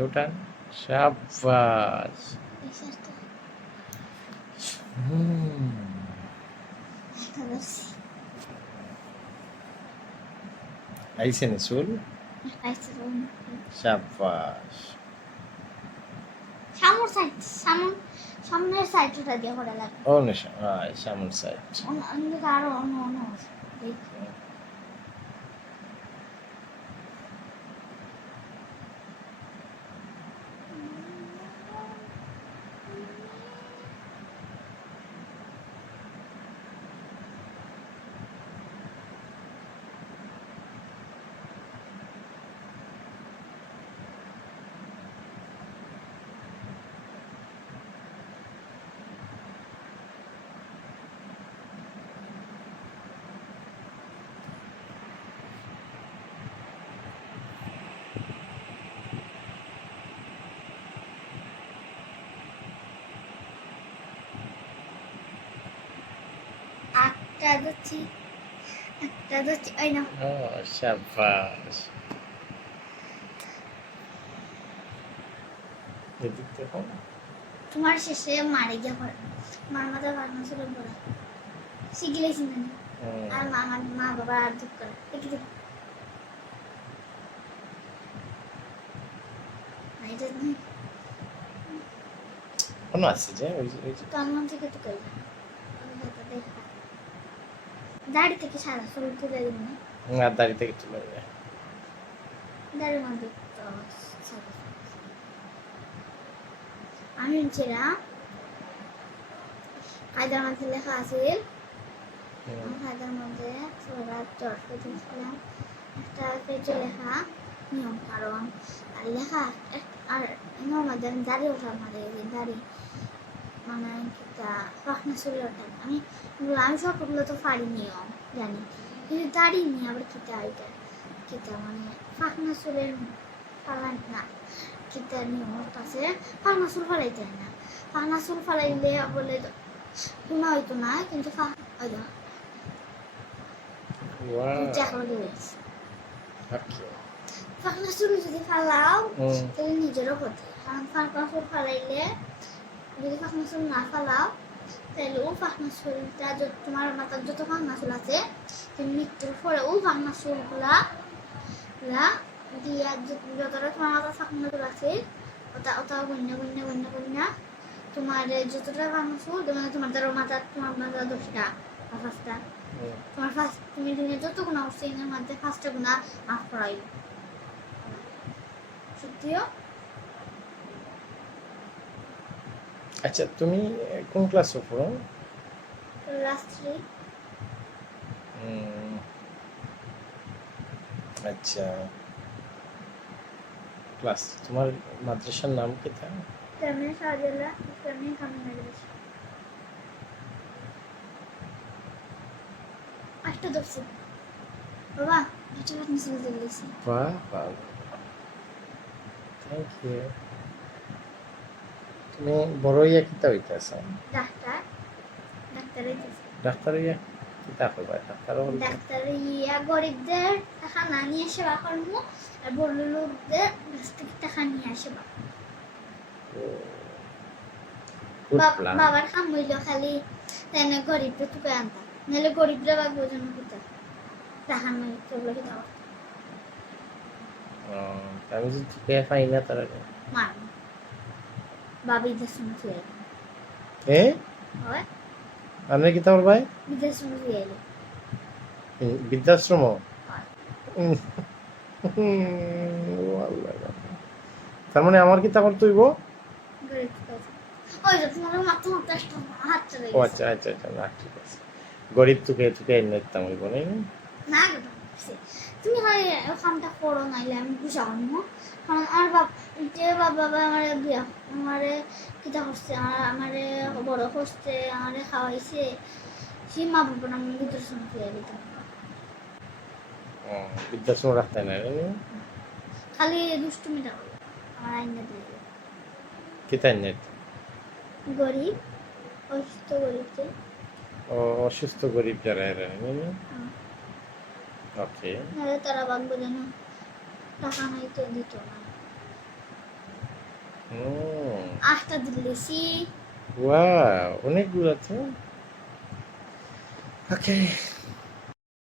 उठान शाबाश ऐसे निशुल शाबाश সামনের সাইড সামনের সাইডটা দিয়ে করে লাগে ও নিশা সামন সাইড অন্য আরো অন্য অন্য আছে দেখো একটা যাচ্ছি ওই না ও শাবাশ এদিক দেখো তোমার শেষে মারে গিয়ে পড়ে মার মাথা ভাঙা ছিল পড়ে শিখিলেছি না আর আমার মা বাবা আর দুঃখ করে দেখি দেখি এটা কোনো আছে যে ওই যে কেমন থেকে তো কই দাড়ি থেকে সাদা চুল তুলে দিন না আর দাড়ি থেকে তুলে দেবে দাড়ির মধ্যে তো সাদা আমি ছেড়া কায়দার মধ্যে লেখা আছে কায়দার মধ্যে সবার চর্চ দিয়েছিলাম একটা পেজে লেখা নিয়ম কারণ আর লেখা আর এর মধ্যে আমি দাড়ি ওঠা মানে দাড়ি মানে কিতা পাখনা চুলে ওঠা আমি সবগুলো তো পারি নিয়ম জানি কিন্তু দাড়ি নিয়ে আবার কিতা এটা কিতা মানে পাখনা চুলের পালান না কিতা নিয়ম আছে পাখনা চুল ফালাইতে না পাখনা চুল ফালাইলে বলে কোনো হয়তো না কিন্তু পাখনা চুল যদি ফালাও তাহলে নিজেরও ক্ষতি কারণ পাখনা চুল ফালাইলে যদি পাখনা চুল না ফালাও তাহলে ও পাখনা চুলটা তোমার মাথার যত পাখনা চুল আছে তুমি মৃত্যুর পরে ও পাখনা চুলগুলা দিয়া যতটা তোমার মাথার পাখনা চুল আছে ওটা গণ্য তোমার যতটা পাখনা চুল তোমার ধরো তোমার মাথা 10টা বা 5টা তোমার ফার্স্ট তুমি দিনে যত গুণা হচ্ছে এর মধ্যে 5টা গুণা মাফ করাই সত্যিও আচ্ছা তুমি কোন ক্লাসে পড়ো ক্লাস 3 আচ্ছা ক্লাস তোমার মাদ্রাসার নাম কি তা তেমনি সাজেলা তেমনি কামে মাদ্রাসা 8টা দর্শি বাবা এটা বাত মিছিল দিয়েছি বাহ বাহ থ্যাংক ইউ তুমি বড় ইয়া কিতা হইতাছো ডাক্তার ইয়া কিতা করবা ডাক্তার ইয়া গরিবদের টাকা না নিয়ে সেবা করবো আর বড় লোকদের কাছ থেকে টাকা নিয়ে সেবা বাবার কাম হইল খালি তেনে গরিবদের টুকে আনতা নাহলে গরিবরা বা বোঝানো কোথা টাকা নাই সেগুলো কি দাও আমি যদি টুকে পাই না তারা মার বাবা বিদেশ শুনছি হয় আপনি কি তোমার ভাই বিদেশ শুনছি এলো বৃদ্ধাশ্রম তার মানে আমার কি তখন তুইব আচ্ছা আচ্ছা আচ্ছা না ঠিক আছে গরিব তুকে তুকে নিতাম হইব না তুমি হয় কামটা করো নাইলে আমি বুঝাও না কারণ আমার বাবা যে বাবা আমারে কিতা করছে আমারে বড় করছে আমারে খাওয়াইছে সে মা বাবা না আমি বৃদ্ধাশ্রম ফিরে দিতাম বৃদ্ধাশ্রম রাখতে না খালি দুষ্টুমিটা আমার আইনা দিয়ে কিতা নেট গরিব অসুস্থ গরিবকে অসুস্থ গরিব যারা এরা ওকে নাহলে তারা বাগবো যেন টাকা নাই তো দিত না হুম, 8টা দিলেছি। ওয়াও, অনেকগুলো তো। ওকে।